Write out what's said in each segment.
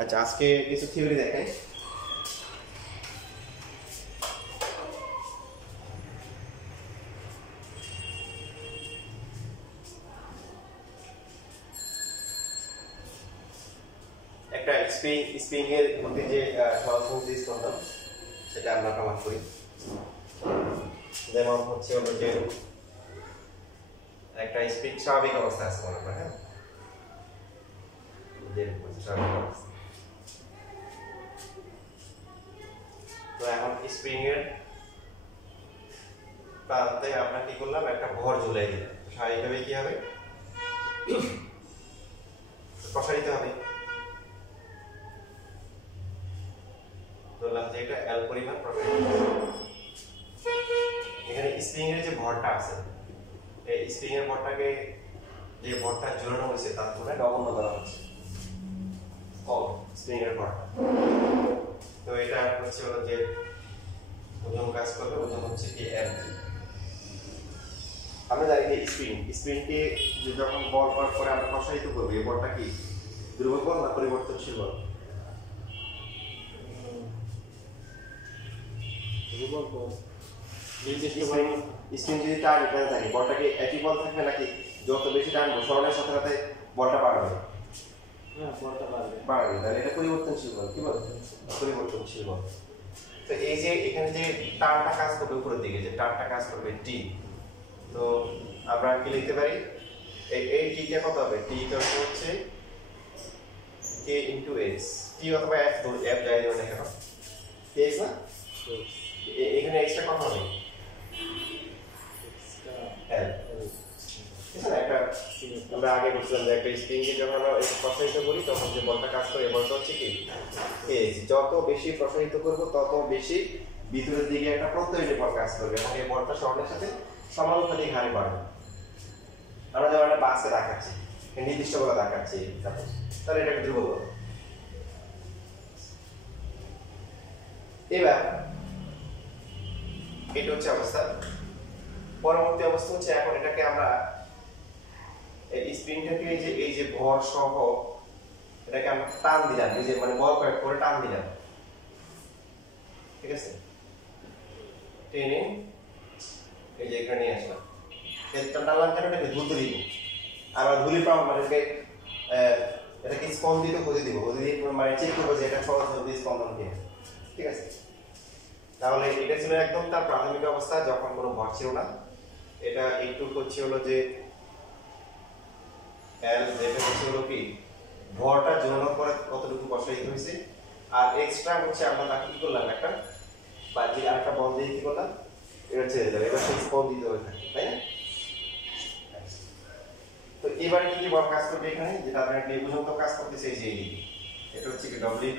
আচ্ছা, আজকে কিছু থিওরি দেখাই। একটা স্প্রিং এর মধ্যে যে সহজ স্পন্দন সেটা আমরা প্রমাণ করি। যেমন হচ্ছে হলো যে একটা স্প্রিং স্বাভাবিক অবস্থা আছে মনে করেন, হ্যাঁ, স্বাভাবিক অবস্থা। তো এখন স্প্রিং এর প্রান্তে আমরা কি করলাম, একটা ভর ঝুলাই দিলাম। স্বাভাবিকভাবে কি হবে, প্রসারিত হবে। ধরলাম যে এটা L পরিমাণ প্রসারিত হবে। এখানে স্প্রিং এর যে ভরটা আছে, এই স্প্রিং এর ভরটাকে, যে ভরটা ঝুলানো হয়েছে তার তুলনায় নগণ্য ধরা হচ্ছে কম স্প্রিং এর ভরটা। তো এটা হচ্ছে হলো যে ওজন কাজ করবে, ওজন হচ্ছে কি Mg। আমরা জানি যে স্প্রিংকে যখন বল প্রয়োগ করে আমরা প্রসারিত করবো, এই বলটা কি ধ্রুবক বল না পরিবর্তনশীল বল? ধ্রুবক বল। স্প্রিং যদি টান এখানে থাকে, বলটাকে একই বল থাকবে নাকি যত বেশি টানবো সরণের সাথে সাথে বলটা বাড়বে? হ্যাঁ, বলটা বাড়বে। তাহলে এটা পরিবর্তনশীল বল। কি বল? পরিবর্তনশীল বল। তো এই যে এখানে যে টানটা কাজ করবে উপরের দিকে, যে টানটা কাজ করবে টি, তো আমরা কি লিখতে পারি, এই টিটা কত হবে? টি হচ্ছে k ইনটু x, টি অথবা f যাই দেব না কেন, x না, এখানে x টা কত হবে? L। ঠিক আছে, একটা আমরা আগে বলছিলাম যে একটা স্প্রিংকে যখন আমরা প্রসারিত করি তখন যে বলটা কাজ করে, এই বলটা হচ্ছে কি kx। যত বেশি প্রসারিত করব তত বেশি ভিতরের দিকে একটা প্রত্যয়ী বল কাজ করবে এবং এই বলটা সরণের সাথে সমানুপাতিক হারে বাড়বে। আমরা যেমন একটা বাসে দেখাচ্ছি, নির্দিষ্ট করে দেখাচ্ছি, তাহলে এটা একটা ধ্রুবক বল। এবার এটা হচ্ছে অবস্থা। পরবর্তী অবস্থা হচ্ছে এখন এটাকে আমরা এই স্প্রিংটাকে এই যে ভর সহ এটাকে আমরা টান দিলাম, এই যে মানে বল প্রয়োগ করে টান দিলাম, ঠিক আছে, টেনে এই যে এখানে নিয়ে আসলাম। এই টানলাম কেন? এটাকে ধুতে দিব। আমরা ধুলি পাবো মানে এটাকে স্পন্দিত করে দিব, মানে চেক করবো যে এটা সহজ স্পন্দন কিনা, ঠিক আছে। তাহলে এটা ছিল একদম তার প্রাথমিক অবস্থা যখন কোনো ভর ছিল না। এটা একটু হচ্ছে হলো যে L, যেটা হচ্ছে হলো কি ভরটা ঝোলানোর পরে কতটুকু প্রসারিত হয়েছে, আর এক্সট্রা হচ্ছে আমরা তাকে কি করলাম, একটা বাহ্যিক আরেকটা বল দিয়ে কি করলাম, এটা ছেড়ে দিলাম, এবার সেই স্পন্দিত হয়ে থাকে, তাই না? তো এবারে কি বল কাজ করবে এখানে, যেটা আমরা একটা পর্যন্ত কাজ করতেছে এই যে এইদিকে, এটা হচ্ছে কি W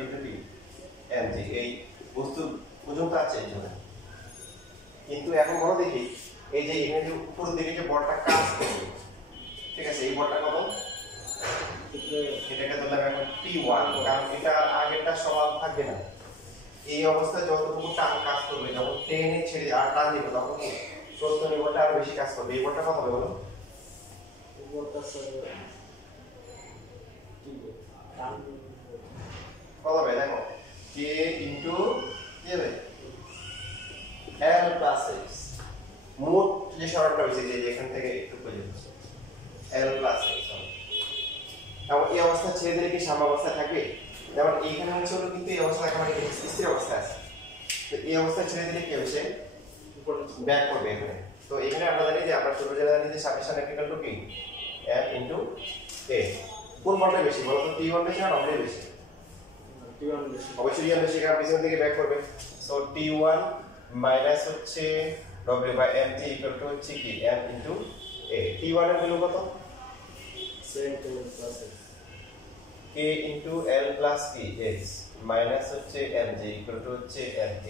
Mg, এই বস্তু পর্যন্ত আছে এই জন্য। কিন্তু এখন বড় দেখি এই যে এখানে যে উপরের দিকে যে বলটা কাজ করবে, ঠিক আছে, এই বলটা কত? এটাকে ধরলাম এখন T1, কারণ এটা আগেরটা সমান থাকবে না। এই অবস্থায় যতটুকু টান কাজ করবে, যখন টেনে ছেড়ে আর টান দিব তখন কি প্রস্থ নির্ভরটা আরো বেশি কাজ করবে। এই বলটা কত হবে বলো? কত হবে দেখো, k ইনটু কি হবে L প্লাস x। মোট যে সরণটা হয়েছে যে এখান থেকে একটু পর্যন্ত L প্লাস x হবে। এবং এই অবস্থা ছেড়ে দিলে কি সাম্যাবস্থায় থাকবে? যেমন এইখানে হচ্ছে হলো কিন্তু এই অবস্থা একেবারে স্থির অবস্থায় আছে। তো এই অবস্থা ছেড়ে দিলে কি হচ্ছে, ব্যাক করবে এখানে। তো এখানে আমরা জানি যে আমরা ছোট জায়গা জানি যে সাফিশিয়েন্ট ইকুয়াল টু কি L ইনটু a। কোন মানটা বেশি বলো তো, T1 বেশি না W বেশি? T1 বেশি। অবশ্যই T1 বেশি, কারণ পিছন দিকে ব্যাক করবে। সো T1 মাইনাস হচ্ছে W by Mg equal to হচ্ছে কি M ইনটু a। T1 এর ভ্যালু কত? k ইনটু L প্লাস কি x মাইনাস হচ্ছে Mg ইকুয়াল টু হচ্ছে Mk।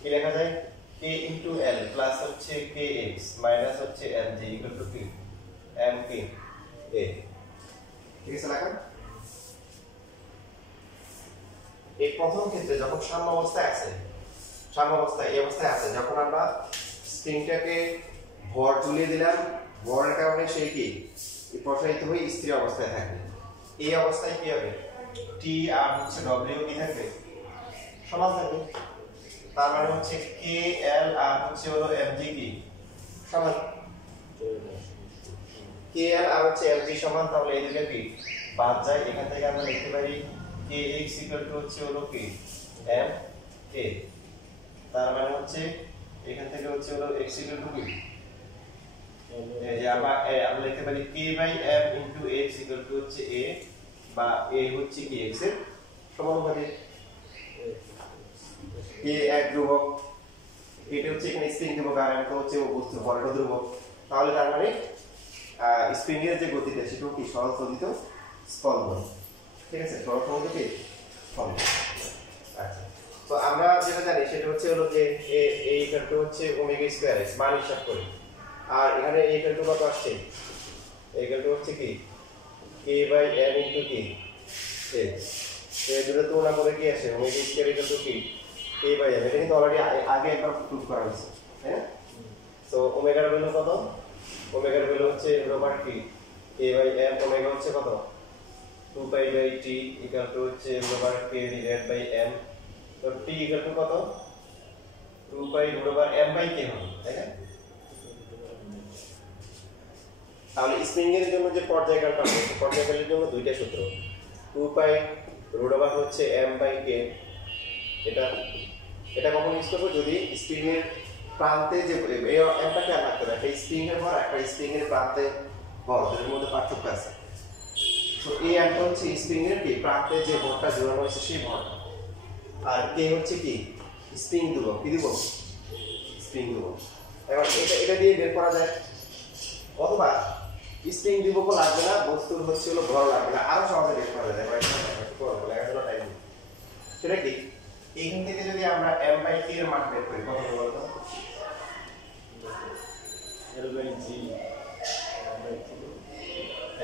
কি লেখা যায়? k ইনটু L প্লাস হচ্ছে kx মাইনাস হচ্ছে Mg ইকুয়াল টু কি Mk a। ঠিক আছে লেখা? এই প্রথম ক্ষেত্রে যখন সাম্যাবস্থায় আছে, এই অবস্থায় আছে, যখন আমরা স্প্রিংটাকে ভর ঝুলিয়ে দিলাম, ভরের কারণে সেই কি প্রসারিত হয়ে স্থির অবস্থায় থাকে। এই অবস্থায় কি হবে, টি আর হচ্ছে ডব্লিউ কি থাকবে সমান থাকবে। তার মানে হচ্ছে কে এল আর হচ্ছে হলো এমজি কি সমান। কে এল আর হচ্ছে এমজি সমান, তাহলে এই দুটো কি বাদ যায়। এখান থেকে আমরা লিখতে পারি কে এক্স ইকুয়াল টু হচ্ছে হলো কি এম কে। তার মানে হচ্ছে এখান থেকে হচ্ছে হলো এক্স ইকুয়াল টু কি এই যে আমরা লিখতে পারি k by m into x equal to হচ্ছে a, বা a হচ্ছে কি x এর সমানুপাতিক। k এক ধ্রুবক, এটা হচ্ছে এখানে স্প্রিং ধ্রুবক আর m তো হচ্ছে বস্তুর ভরটা ধ্রুবক। তাহলে তার মানে স্প্রিং এর যে গতিটা সেটা কি সরল চলিত স্পন্দন। ঠিক আছে, সরল চলিত কি স্পন্দন। আচ্ছা, তো আমরা যেটা জানি সেটা হচ্ছে হলো যে a ইকুয়াল টু হচ্ছে ওমেগা স্কয়ার x মান হিসাব করি। আর এখানে a ইকুয়াল টু কত আসছে, a ইকুয়াল টু হচ্ছে কি k বাই m ইনটু কি x। এই দুটো তুলনা করে কি আসে ওমেগা স্কয়ার ইকুয়াল টু কি k বাই m। এটা কিন্তু অলরেডি আগে একবার প্রুফ করা হয়েছে, তাই না? সো ওমেগার ভ্যালু কত, ওমেগার ভ্যালু হচ্ছে রোবার কি k বাই m। ওমেগা হচ্ছে কত 2 pi by t equal to হচ্ছে root over k divide by m। তো t ইকুয়াল টু কত 2 pi root over m by k হবে, তাই না? তাহলে স্প্রিং এর জন্য যে পর্যায়কাল পাবো, পর্যায়কালের জন্য দুইটা সূত্র, 2 পাই রুট ওভার হচ্ছে m বাই k। এটা কখন ইউজ করব, যদি স্প্রিং এর প্রান্তে যে এই mটা খেয়াল রাখতে হবে, একটা স্প্রিং এর ভর একটা স্প্রিং এর প্রান্তে ভর এর মধ্যে পার্থক্য আছে। তো এই mটা হচ্ছে স্প্রিং এর কি প্রান্তে যে ভরটা জোড়ানো হয়েছে সেই ভর, আর k হচ্ছে কি স্প্রিং ধ্রুবক। কি দিব স্প্রিং ধ্রুবক। এখন এটা দিয়ে বের করা যায়, অথবা স্প্রিং ধ্রুবকও লাগবে না, বস্তুর হচ্ছে হলো ভর লাগবে না, আরো সহজে বের করা যায়। সেটা কি এইখান থেকে যদি আমরা m বাই k এর মান বের করি কত হবে বলতো, l by g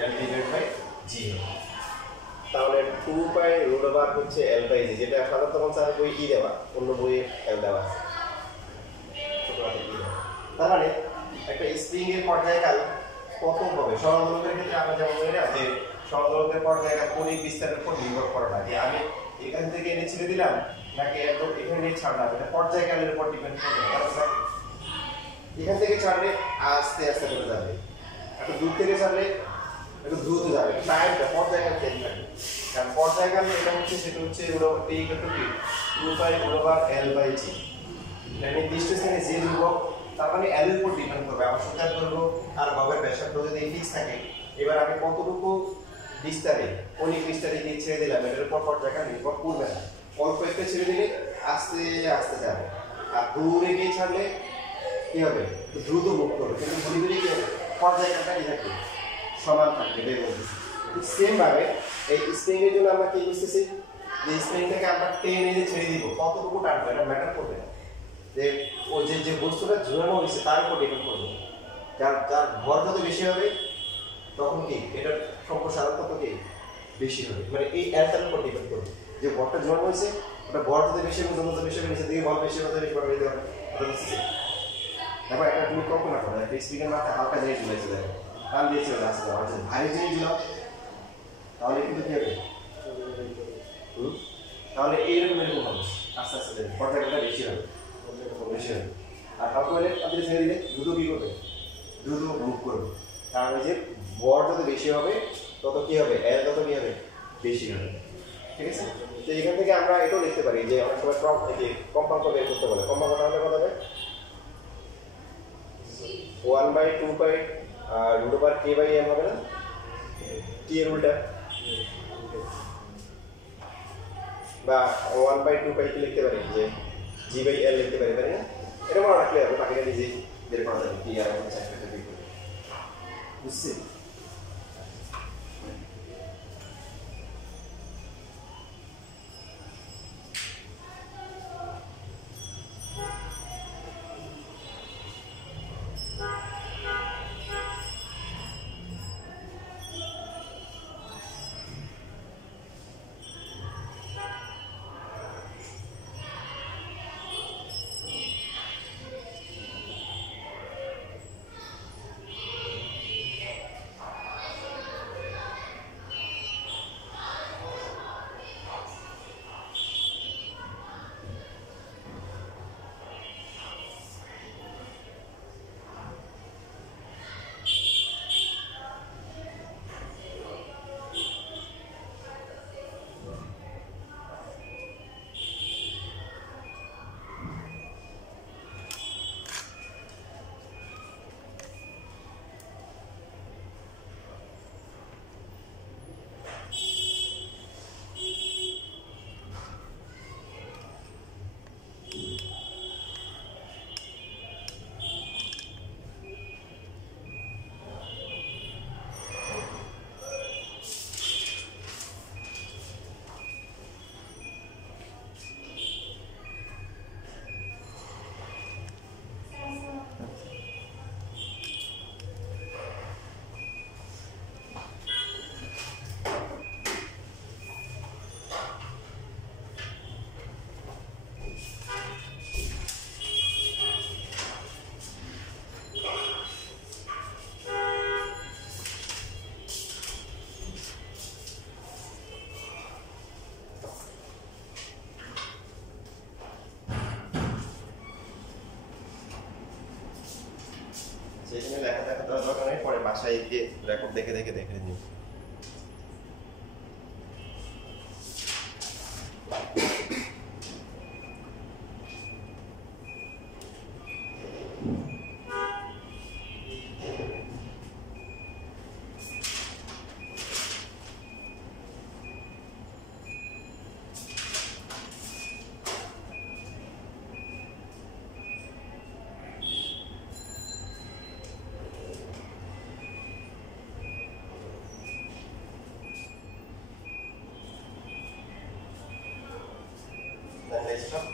m divide by g। তাহলে 2 পাই রুট ওভার হচ্ছে l বাই g, যেটা সাধারণত স্যার বই ই দেওয়া, অন্য বইয়ে l দেওয়া আছে। তার মানে একটা স্প্রিং এর পর্যায়কাল কত হবে, সরল দোলকের ক্ষেত্রে আমরা যেমন বলি না যে সরল দোলকের পর্যায়কাল কৌণিক বিস্তারের উপর নির্ভর করে না, যে আমি এখান থেকে এনে ছেড়ে দিলাম নাকি একদম এখানে নিয়ে ছাড়লাম, এটা পর্যায়কালের উপর ডিপেন্ড করবে। এখান থেকে ছাড়লে আস্তে আস্তে করে যাবে, একটু দূর থেকে ছাড়লে একটু দ্রুত যাবে, টাইমটা পর্যায়কাল চেঞ্জ থাকবে। কারণ পর্যায়কাল এটা হচ্ছে সেটা হচ্ছে t ইকুয়াল টু কি 2 পাই ওভার l বাই g। এটা নির্দিষ্ট স্থানে যে ধ্রুবক, তার মানে l এর উপর ডিপেন্ড করবে। আমার সূত্র করব আর ববের ব্যাসার্ধ যদি ফিক্স থাকে, এবার আমি কতটুকু বিস্তারে কৌণিক বিস্তারে দিয়ে ছেড়ে দিলাম এটার উপর পর্যায়কাল নির্ভর করবে না। অল্প একটু ছেড়ে দিলে আস্তে আস্তে যাবে, আর দূরে গিয়ে ছাড়লে কি হবে দ্রুত মুভ করবে, কিন্তু ঘুরে ঘুরে কি হবে পর্যায়কালটা কি থাকবে সমান থাকবে। এটাই বলতেছি। সেম ভাবে এই স্প্রিং এর জন্য আমরা কি বুঝতেছি, যে স্প্রিংটাকে আমরা টেনে দিয়ে ছেড়ে দিব, কতটুকু টানবো এটা ম্যাটার করবে না, যে ও যে বস্তুটা ঝুলানো হয়েছে তার উপর ডিপেন্ড করবে। যার ভর যত বেশি হবে তখন কি এটার সম্প্রসারণ তত কি বেশি হবে, মানে এই এলটার উপর ডিপেন্ড করবে। যে ভরটা ঝুলানো হয়েছে ওটা ভর যদি বেশি হবে যত বেশি হবে, নিচের দিকে ভর বেশি হবে বেশি ভর দিতে হবে। দেখো একটা তুমি কল্পনা করো, একটা স্প্রিংয়ের মাথায় হালকা জিনিস ঝুলেছে, দেখো টান দিয়েছে আসতে হবে, ভারী জিনিস ঝুলাও তাহলে কিন্তু কি হবে, তাহলে এইরকম এরকম হবে আস্তে আস্তে পর্যায়টা বেশি হবে বেশি হবে। আর হালকা হলে আপনি ছেড়ে দিলে দ্রুত কি করবে, দ্রুত মুভ করবে। কারণ ওই যে ভর যত বেশি হবে তত কি হবে এল তত কি হবে বেশি হবে। ঠিক আছে, তো এখান থেকে আমরা এটাও লিখতে পারি যে অনেক সময় কম্পাঙ্ক বের করতে বলে, কম্পাঙ্কটা আমাদের কত হবে 1 by 2 pi root over k by m হবে না, t এর উল্টা, বা 1 বাই 2 পাই কি লিখতে পারি যে g বাই l লিখতে পারি, তাই না? এটা মনে রাখলে হবে, বাকিটা নিজে বের করা যাবে কি আর আমি চাই এটা বের করে বুঝছি। বাসায় গিয়ে রেকর্ড দেখে নিও। Next one.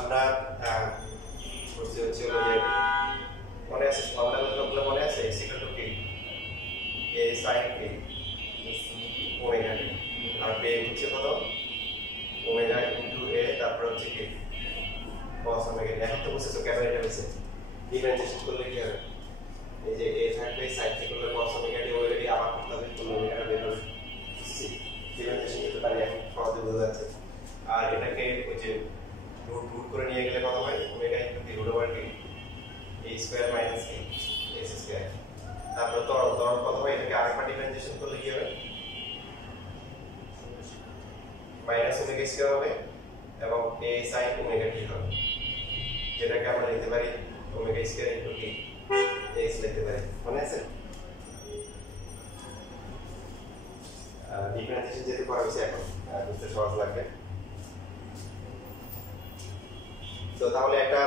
আমরা হচ্ছে যে মনে আছে ফর্মুলাগুলো মনে আছে সিকল টু কি এ sin কি ওমেগা টি আর পে হচ্ছে কত ওমেগা ইনটু এ তারপর হচ্ছে কি cos ওমেগা টি। এখন তো বুঝছো কেন এটা হইছে ডিফারেন্সিয়েশন করলে কি হবে এই যে এ থাকবে sin কি করলে cos ওমেগা টি অলরেডি আবার করতে হবে তো ওমেগাটা বের হবে সি ডিফারেন্সিয়েশন করতে পারি এখন সহজে বোঝা যাচ্ছে। আর এটাকে ওই যে रूट করে নিয়ে গেলে কত হয় ওমেগা ইনটু কি রুট ওভার কি a স্কয়ার মাইনাস কি s স্কয়ার। তারপর ত্বরণ কত হয় এটাকে আরেকবার ডিফারেন্সিয়েশন করলে কি হবে মাইনাস ওমেগা স্কয়ার হবে এবং a sin ওমেগা t হবে, যেটাকে আমরা লিখতে পারি ওমেগা স্কয়ার ইনটু কি s লিখতে পারি। মনে আছে ডিফারেন্সিয়েশন যেটা করা হয়েছে এখন বুঝতে সহজ লাগবে। তো তাহলে একটা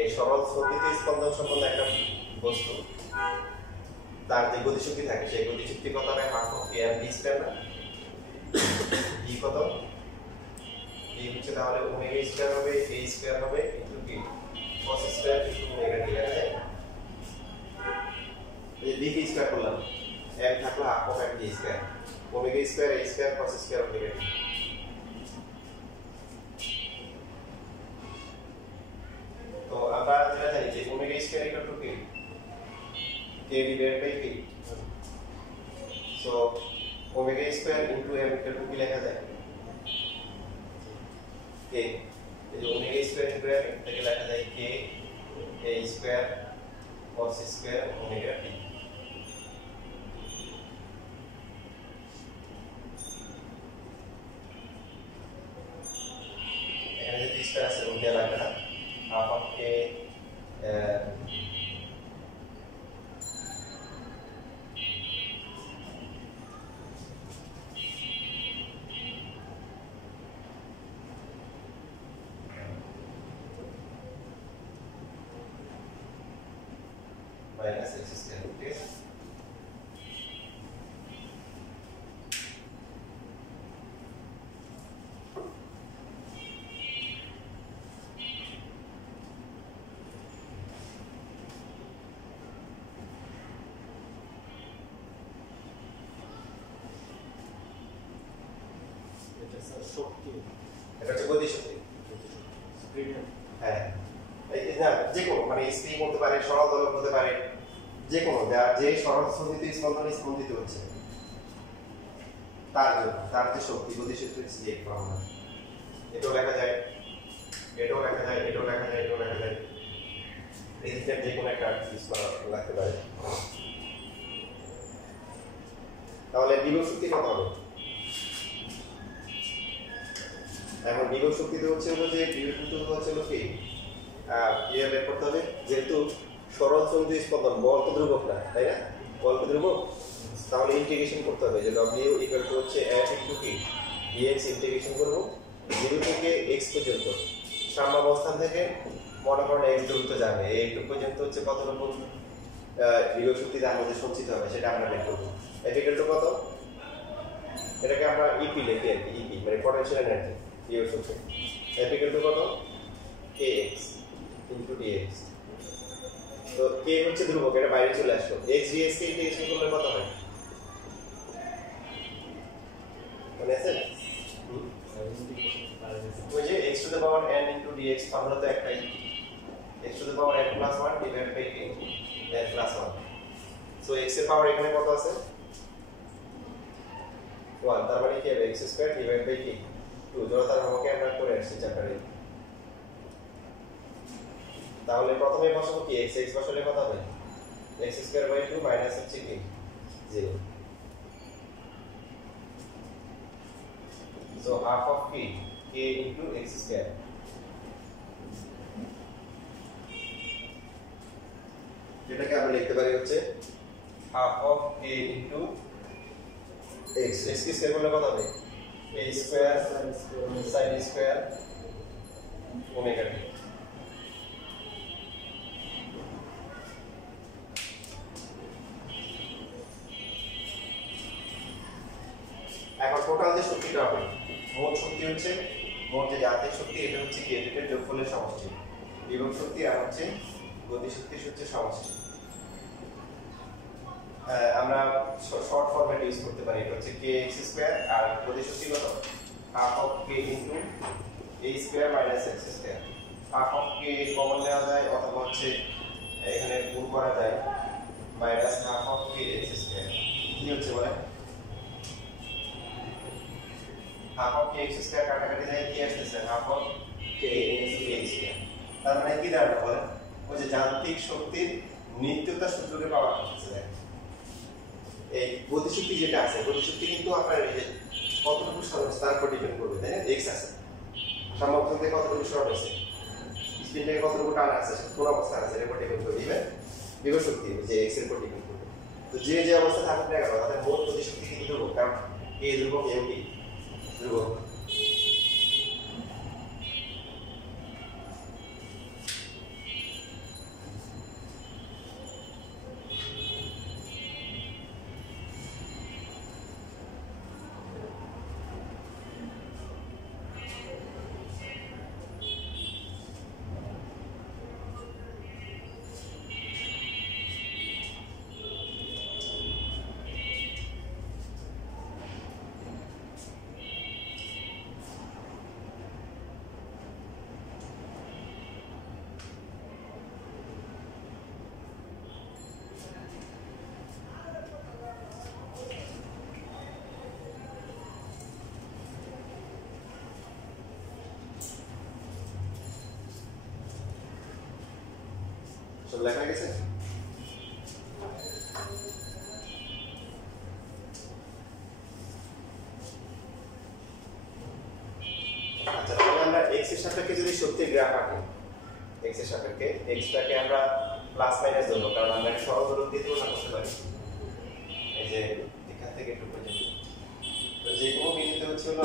এই সরল স্ফন্দিত স্পন্দন সম্বন্ধে একটা বস্তু তার যে গতিশক্তি থাকে সেই গতিশক্তি কত হবে half of A V square না ভি কত ভি হচ্ছে তাহলে ওমেগা স্কয়ার হবে a স্কয়ার হবে ইনটু কি cos square into omega T আছে এই ভি স্কয়ার করলাম m থাকলো half of m V square omega square a square cos square omega T. তো আমরা যেটা জানি যে ওমেগা স্কয়ার ইকুয়াল টু কি k divided by p, so omega square into m equal to কি লেখা যায় k, এই যে ওমেগা স্কয়ার ইনটু m এটাকে লেখা যায় k a square cos square omega t। এখানে যে স্কয়ার আছে ওটা লাগবে না half of k minus x square, ঠিক আছে। এটা স্যার শক্তি এটা হচ্ছে গতিশক্তি স্প্রিং হ্যাঁ এই না যে কোনো মানে স্প্রিং হতে পারে সরল দোলক হতে পারে যে কোনো যে সরল স্পন্দিত স্পন্দন স্পন্দিত হচ্ছে তার জন্য তার যে শক্তি গতিশক্তি হচ্ছে যে ফর্মুলা এটাও লেখা যায় এটাও লেখা যায় এটাও লেখা যায় এটাও লেখা যায় এই স্টেপ যে কোনো একটা ইউজ করা লাগতে পারে। তাহলে বিভব শক্তি কত হবে এখন বিভব শক্তিতে হচ্ছে হলো যে বিভব শক্তি হচ্ছে হলো কি কিভাবে বের করতে হবে যেহেতু সরল স্পন্দিত স্পন্দন বল তো ধ্রুবক না তাই না বল তো ধ্রুবক তাহলে ইন্টিগ্রেশন করতে হবে যে w ইকুয়াল টু হচ্ছে f ইনটু কি dx ইন্টিগ্রেশন করব 0 থেকে x পর্যন্ত সাম্যাবস্থান থেকে মনে করেন x দূরত্ব যাবে এইটুকু পর্যন্ত হচ্ছে কত রকম বিভব শক্তি তার মধ্যে সঞ্চিত হবে সেটা আমরা বের করব। f ইকুয়াল টু কত এটাকে আমরা ep লিখি আর কি ep মানে পটেনশিয়াল এনার্জি বিভব শক্তি f equal to কত kx into dx তো k হচ্ছে ধ্রুবক এটা বাইরে চলে আসলো x dx কে ইন্টিগ্রেশন করলে কত হয় মনে আছে ওই যে x to the power n into dx formula তো একটাই x to the power n plus 1 divided by k n plus 1 so x এর পাওয়ার এখানে কত আছে 1 তার মানে কি হবে x square divided by k 2 জোড়া তার আমাকে আমরা করে আসছি চ্যাপ্টারে তাহলে প্রথমে বসাবো কি x x বসালে কত হবে x স্কয়ার বাই 2 মাইনাস হচ্ছে কি 0 so half of k into x square যেটাকে আমরা লিখতে পারি হচ্ছে half of k into x x কি স্কয়ার করলে কত হবে a square sin square omega t এখন টোটাল যে শক্তিটা হবে মোট শক্তি হচ্ছে মোট যে যান্ত্রিক শক্তি এটা হচ্ছে কি এদের যোগফলের সমষ্টি বিভব শক্তি আর হচ্ছে গতি শক্তির হচ্ছে সমষ্টি আমরা শর্ট ফরম্যাট ইউজ করতে পারি এটা হচ্ছে kx স্কয়ার আর গতি শক্তি কত half of k into a square minus x square half of k common নেওয়া যায় অথবা হচ্ছে এখানে গুণ করা যায় minus half of k x square কি হচ্ছে বলে half of kx স্কয়ার কাটাকাটি যায় কি আসছে half of kx স্কয়ার তার মানে কি দাঁড়ালো বলেন ওই যে যান্ত্রিক শক্তির নিত্যতা সূত্রকে পাওয়া যাচ্ছে এই গতিশক্তি যেটা আছে গতিশক্তি কিন্তু আপনার এই যে কতটুকু সরণ তার উপর ডিপেন্ড করবে তাই না x আছে সম্ভাবনা থেকে কতটুকু সরণ আছে স্পিন থেকে কতটুকু টান আছে কোন অবস্থা আছে এর উপর ডিপেন্ড করবে ইভেন বিভব শক্তি যে x এর উপর ডিপেন্ড করবে তো যে যে অবস্থা থাকুক না কেন তাদের মোট গতিশক্তি কিন্তু ধ্রুবক কারণ a ধ্রুবক m কি ধ্রুবক সব লেখা গেছে আচ্ছা তাহলে আমরা x এর সাপেক্ষে যদি শক্তির গ্রাফ আঁকি x এর সাপেক্ষে x টাকে আমরা প্লাস মাইনাস ধরব কারণ আমরা একটা সরল দূরত্ব দিয়ে তুলনা করতে পারি এই যে এখান থেকে একটু পর্যন্ত তো যে কোনো বিন্দুতে হচ্ছে হলো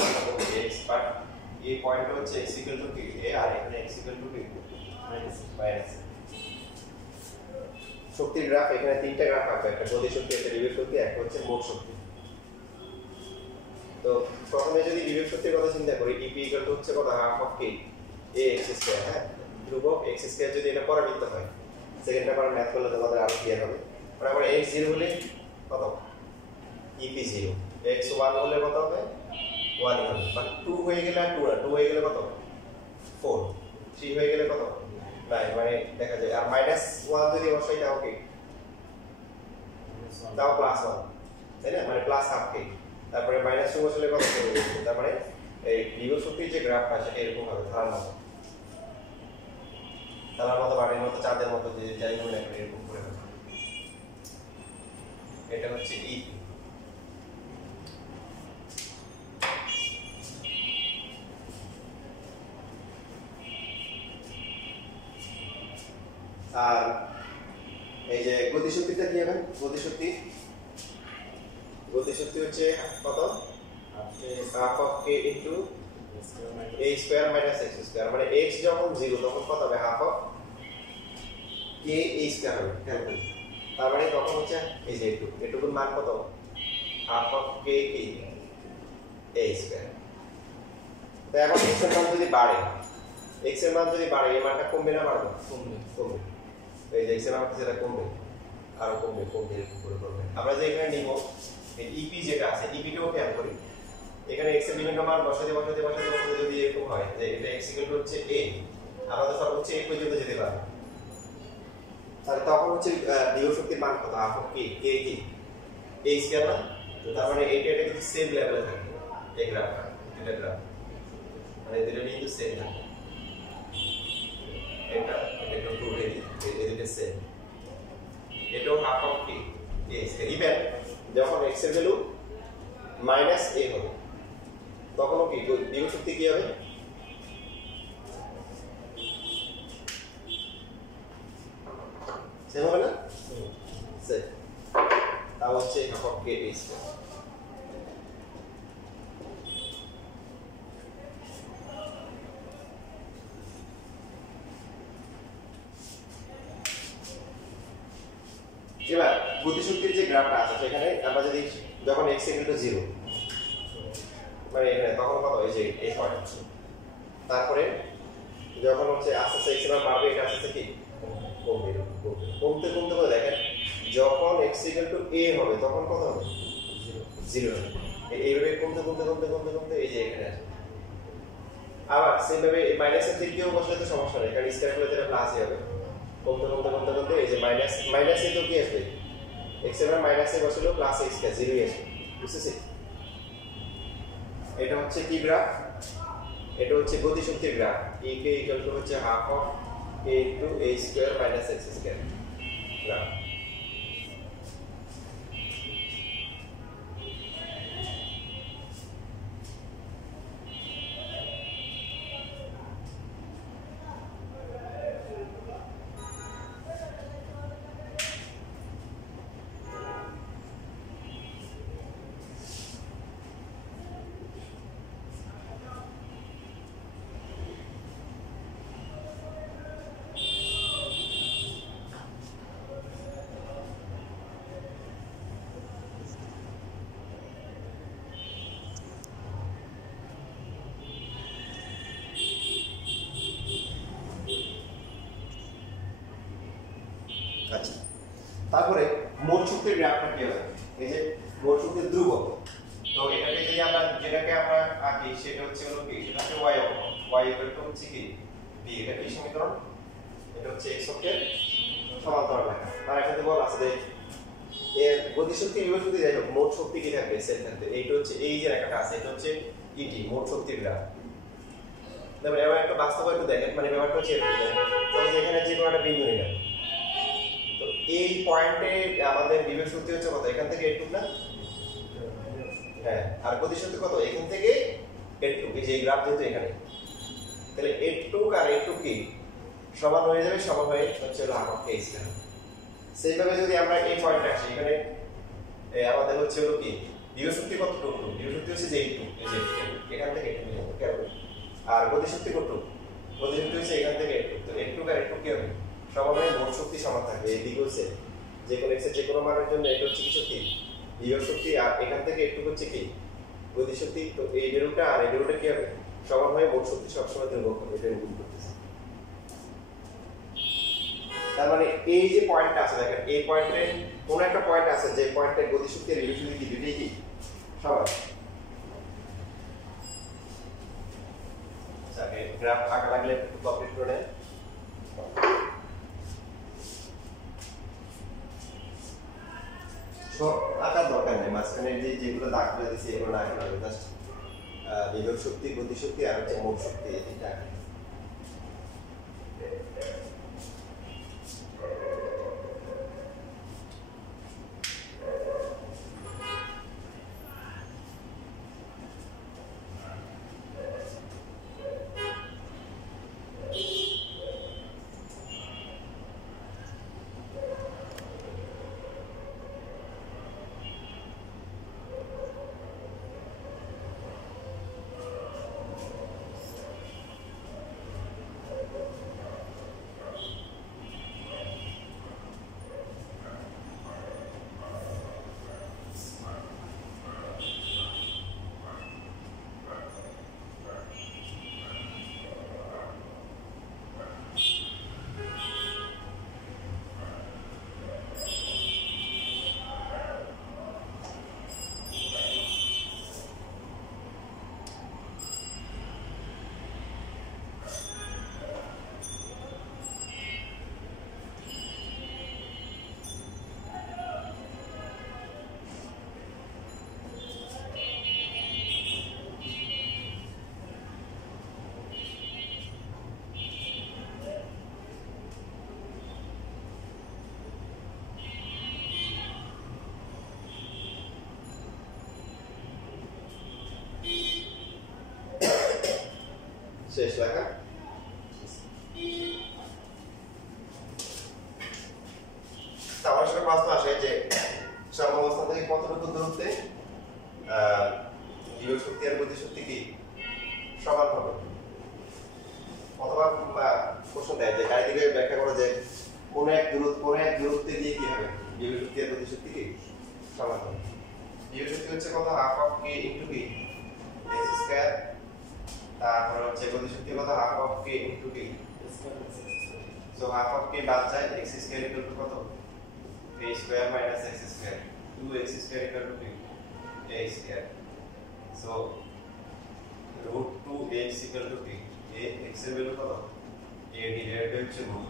x বাট এই পয়েন্ট হচ্ছে x = কি a আর এখানে x = কি মাইনাস শক্তির গ্রাফ এখানে তিনটা গ্রাফ আছে একটা গতি শক্তি একটা বিভব শক্তি একটা হচ্ছে মোট শক্তি তো প্রথমে যদি বিভব শক্তির কথা চিন্তা করি dp = হচ্ছে কত half of k ax square হ্যাঁ ধ্রুবক x স্কয়ার যদি এটা পরাবৃত্ত হয় সেকেন্ড পেপারে ম্যাথ করলে তোমাদের আরো ক্লিয়ার হবে তারপরে x 0 হলে কত ep 0 x 1 হলে কত হবে 1 হবে বাট 2 হয়ে গেলে আর 2 না 2 হয়ে গেলে কত 4 3 হয়ে গেলে কত নাই মানে দেখা যায় আর -1 যদি বসাই তাও কি তাও +1 তাই না মানে প্লাস হাফ কে তারপরে -2 বসালে কত হবে তারপরে এই বিভব শক্তির যে গ্রাফটা সেটা এরকম হবে ধারার মতো বাড়ির মতো চাঁদের মতো যে যাই হোক একটা এরকম করে হবে এটা হচ্ছে ই আর এই যে গতিশক্তিটা কি হবে গতিশক্তি হচ্ছে কত half of k into a square minus x square মানে x যখন 0 তখন কত হবে half of k a square হবে তার মানে তখন হচ্ছে এই যে এটুকুর মান কত half of k a square তো এখন x এর মান যদি বাড়ে x এর মান যদি বাড়ে এই মানটা কমবে না বাড়বে? কমবে। কমবে। এই যে x এর মান যেটা কমবে আরো কমবে করে করবে। আমরা যে এখানে নিব এই ep যেটা আছে ep কেও খেয়াল করি। এখানে x এর বিভিন্ন মান বসাতে যদি এরকম হয় যে এটা x হচ্ছে a, আমরা তো সর্বোচ্চ a পর্যন্ত যেতে পারি, তাহলে তখন হচ্ছে বিভব শক্তির মান কত? হাফ অফ কি কি a স্কয়ার না? তার মানে এটা কিন্তু সেম লেভেলে থাকে এই গ্রাফটা, এটা গ্রাফ মানে এটা কিন্তু সেম থাকে। এটা একটু উঠে দিই, এটা সেম, এটাও হাফ অফ কি a স্কয়ার। ইভেন যখন x এর ভ্যালু মাইনাস a হবে তখনও কি বিভব শক্তি কি হবে? সেম হবে না? সেম। তাও হচ্ছে half of K a square. এবার গতিশক্তির যে গ্রাফটা আছে সেখানে আমরা যদি যখন x = 0 মানে এখানে তখন কত? এই যে এই পয়েন্ট। তারপরে যখন হচ্ছে আস্তে আস্তে x এর মান বাড়বে, এটা আস্তে আস্তে কি কমবে কমতে করে দেখেন যখন x = a হবে তখন কত হবে? 0 হবে। এইভাবে কমতে এই যে এখানে আসবে। আবার সেমভাবে এই মাইনাসের দিক দিয়েও বসলে তো সমস্যা নেই, কারণ স্কয়ার করলে এটা প্লাসই হবে। কমতে এই যে মাইনাস এ তো কি আসবে? x এর মান মাইনাসে বসলেও প্লাস a স্কয়ার 0ই আসবে। বুঝছেন? এটা হচ্ছে কি গ্রাফ? এটা হচ্ছে গতিশক্তির গ্রাফ। e কে ইকুয়াল টু হচ্ছে half of a into a square minus x square graph. আচ্ছা, তারপরে মোট শক্তির গ্রাফটা কি হবে? এই যে মোট শক্তির ধ্রুবক, তো এটাকে যদি আমরা যেটাকে আমরা আঁকি সেটা হচ্ছে হলো কি, সেটা হচ্ছে y অক্ষ। y ইকুয়াল হচ্ছে কি v, এটা কি সমীকরণ? এটা হচ্ছে x অক্ষের সমান্তরাল রেখা। তার এখানে বল আছে যে এর গতিশক্তি বিভব শক্তি যাই হোক মোট শক্তি কি থাকবে? সেম থাকবে। এইটা হচ্ছে এই যে রেখাটা আছে এটা হচ্ছে ইটি মোট শক্তির গ্রাফ। দেখুন এবার একটা বাস্তব একটু দেখেন, মানে ব্যাপারটা হচ্ছে এরকম, তাহলে এখানে যে কোনো একটা বিন্দু নিলাম, তো এই পয়েন্টে আমাদের বিভব শক্তি হচ্ছে কত? এখান থেকে এটুক না? হ্যাঁ, আর গতিশক্তি কত? এখান থেকে এটুক। এই যে গ্রাফ যেহেতু এখানে, তাহলে এটুক আর এটুক কি সমান হয়ে যাবে? সমান হয়ে হচ্ছে হাফ অফ কে স্কয়ার। সেইভাবে যদি আমরা এই পয়েন্টে আসি, এখানে আমাদের হচ্ছে হলো কি বিভব শক্তি কতটুকু? বিভব শক্তি হচ্ছে যে এইটুক, এই যে এখান থেকে এটুক নিলাম, আর গতিশক্তি কতটুকু? গতিশক্তি হচ্ছে এখান থেকে এটুক। তো এটুক আর এটুক কি হবে? সমান হয়ে মোট শক্তি সমান থাকবে। এই দিক হচ্ছে যে কোনো x এর যে কোনো মানের জন্য এটা হচ্ছে কি শক্তি? বিভব শক্তি। আর এখান থেকে এটুক হচ্ছে কি গতিশক্তি। তো এই ভ্যালুটা আর এই ভ্যালুটা কি হবে? সমান হয়ে মোট শক্তি সবসময় ধ্রুবক হবে। এটা গুণ করতেছে। তার মানে এই যে পয়েন্টটা আছে দেখেন, এই পয়েন্টে কোন একটা পয়েন্ট আছে যে পয়েন্টে গতিশক্তি আর বিভব শক্তি কি দুটোই কি সমান। আচ্ছা, এই গ্রাফ আঁকা লাগলে একটু কমপ্লিট করে নেন। সব আঁকার দরকার নেই, মাঝখানে যেগুলো দাগ করে দিচ্ছি এগুলো না আঁকা হবে। জাস্ট বিভব শক্তি, গতিশক্তি আর হচ্ছে মোট শক্তি, এটা শেষ লেখা। আমার সাথে প্রশ্ন আসে যে সাম্যাবস্থা থেকে কতটুকু দূরত্বে বিভব শক্তি আর গতি শক্তি কি সমান হবে, অথবা প্রশ্ন দেয় যে গাড়িটিকে ব্যাখ্যা করো যে কোন এক দূরত্বে গিয়ে কি হবে বিভব শক্তি আর গতি শক্তি কি সমান হবে। বিভব শক্তি হচ্ছে কত, হাফ অফ কে ইনটু কি এক্স স্কয়ার, তারপর হচ্ছে গতি শক্তি কত, হাফ অফ কে ইনটু কি, সো হাফ অফ কে বাদ যায়, এক্স স্কয়ার ইকুয়াল টু কত a square minus x square, 2x square equal to a square, so root 2x equal to a, x এর value কত, a divided by হচ্ছে root,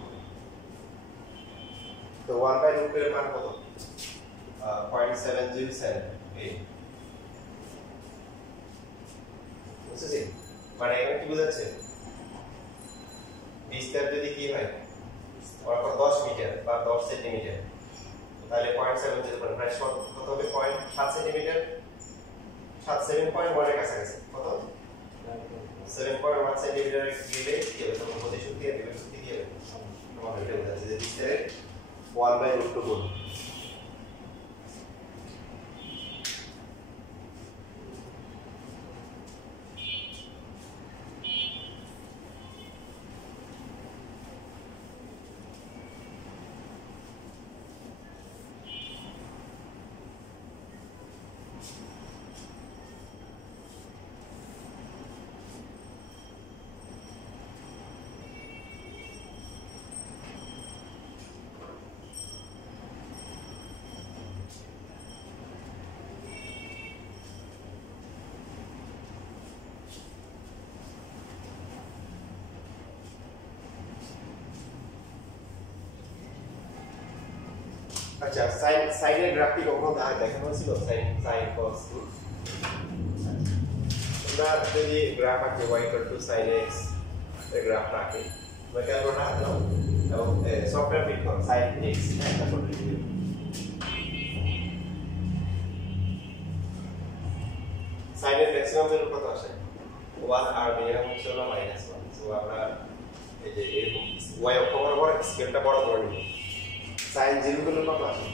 তো 1 by root এর মান কত, 0.707 a, বুঝছেন? মানে এখানে কি বোঝাচ্ছে, বিস্তার যদি কি হয় অর্থাৎ 10 মিটার বা 10 সেন্টিমিটার, তাহলে 0.7 প্রায় কত হবে, 0.7 সেন্টিমিটার, 7.1 এর কাছাকাছি, কত 7.1 সেন্টিমিটার গেলে কি হবে, তখন গতি শক্তি আর বিভব শক্তি কি হবে সমান হবে। এটা বোঝাচ্ছে যে বিস্তারের 1/√2 গুণ। আচ্ছা, সাইনের গ্রাফটি কখনো দেখানো হয়েছিল, সাইন cos, আমরা যদি গ্রাফ আঁকি y = sin x এর গ্রাফ রাখি, আমরা ক্যালকুলেটর হাতে নাও এবং সফটওয়্যার পিক করো sin x একটা করে লিখে, সাইনের ম্যাক্সিমাম ভ্যালু কত আসে 1 আর মিনিমাম হচ্ছে হলো -1, সো আমরা এই যে এরকম y অক্ষ বরাবর স্কেলটা বড় করে নিব, sin 0 গুলো কত আসে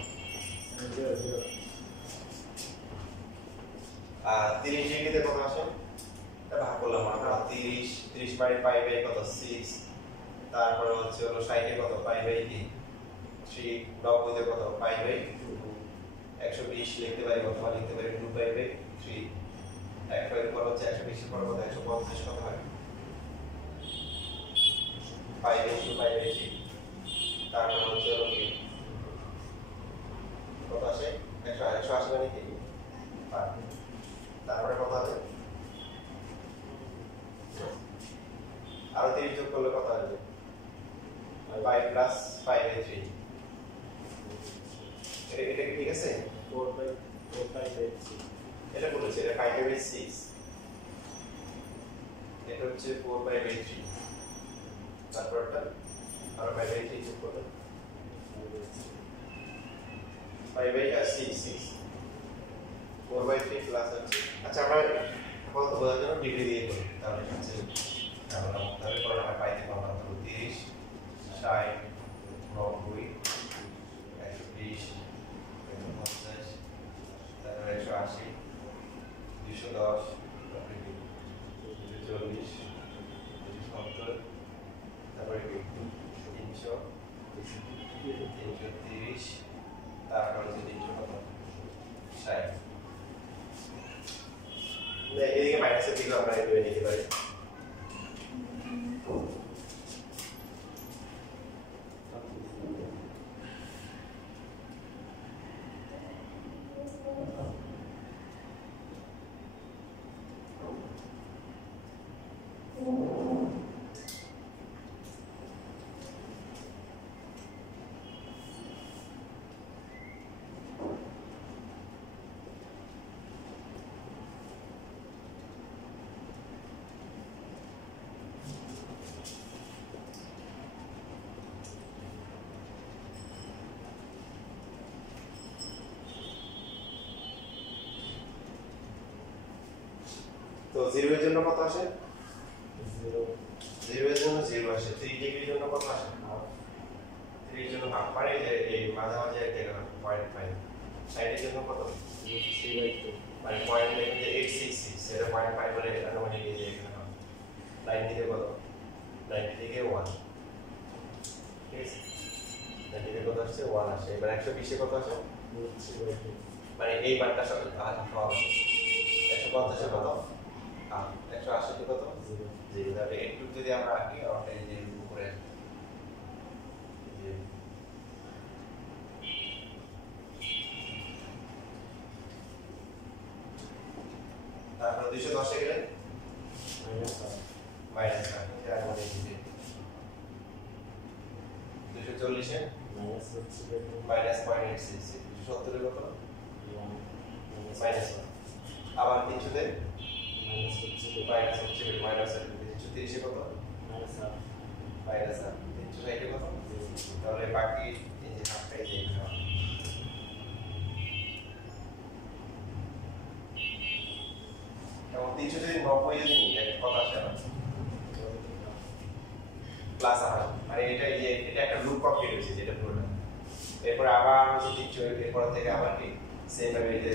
30 ডিগ্রিতে কত আসে, এটা ভাগ করলাম আমরা 30 বাই পাই বাই কত 6, তারপরে হচ্ছে হলো 60 এ কত পাই বাই কি 3, 90 তে কত পাই বাই 120 লিখতে পারি, অথবা লিখতে পারি 2 পাই বাই 3, এক এর পর হচ্ছে 120 এর পর কত 150 কত হয় পাই বাই 2 পাই বাই 3, তারপর হচ্ছে হলো কি কত আসে 180 মানে কি, তারপরে কত হবে আরো 30 যোগ করলে কত আসবে 5 প্লাস 5/3, এটা কি ঠিক আছে, 4/3 এটা বলেছে এটা 5/6, এটা হচ্ছে 4/3, তারপর এটা আর 5/3 যোগ করলে 5/6, 4/3 প্লাস হচ্ছে, আচ্ছা আমরা কত বোঝার জন্য ডিগ্রি দিয়ে করি, তাহলে হচ্ছে আমরা তাহলে পরে আমরা পাইতে পারবো 30 60 90 120 150 তারপরে 180 210 240 270 তারপরে 300 330 তারপরে হচ্ছে 360, এদিকে মাইনাসের দিকে আমরা এভাবে নিতে পারি। তো 0 এর জন্য কত আসে 0 0 এর জন্য 0 আসে, 3 ডিগ্রির জন্য কত আসে? 3 এর জন্য হাফ, মানে যে এই মাঝামাঝি একটা গেল 0.5। 60 এর জন্য কত? 3/2 মানে পয়েন্ট দেখুন যে 866, এটা 0.5 বলে এটা মানে এই যে এখানে 90 থেকে কত? 90 থেকে 1, ঠিক আছে? 90 থেকে কত আসছে? 1 আসে। এবার 120 এ কত আসে? 3/2 মানে এই মানটা সব সব 150 এ কত? 180 তে কত? 0। তাহলে একটু যদি আমরা আঁকি, আমরা এই যে উপরে যে তারপর 210 এ গেলে মাইনাস 8, এটা মানে এই যে 240 এ মাইনাস 0.866, 270 এ কত? মাইনাস 1। আবার 300 তে মাইনাস হচ্ছে, মাইনাস 330 এ কত? মাইনাস 8, 360 এ কত? তাহলে বাকি এই যে হাফটাই যে এখানে এবং 300 যদি 90 যদি নিই কত আসে? প্লাস আসে। মানে এটা এই যে এটা একটা লুপ কমপ্লিট হয়েছে যেটা পুরোটা। এরপর আবার হচ্ছে 300, এরপর থেকে আবার কি সেম ভাবে এই যে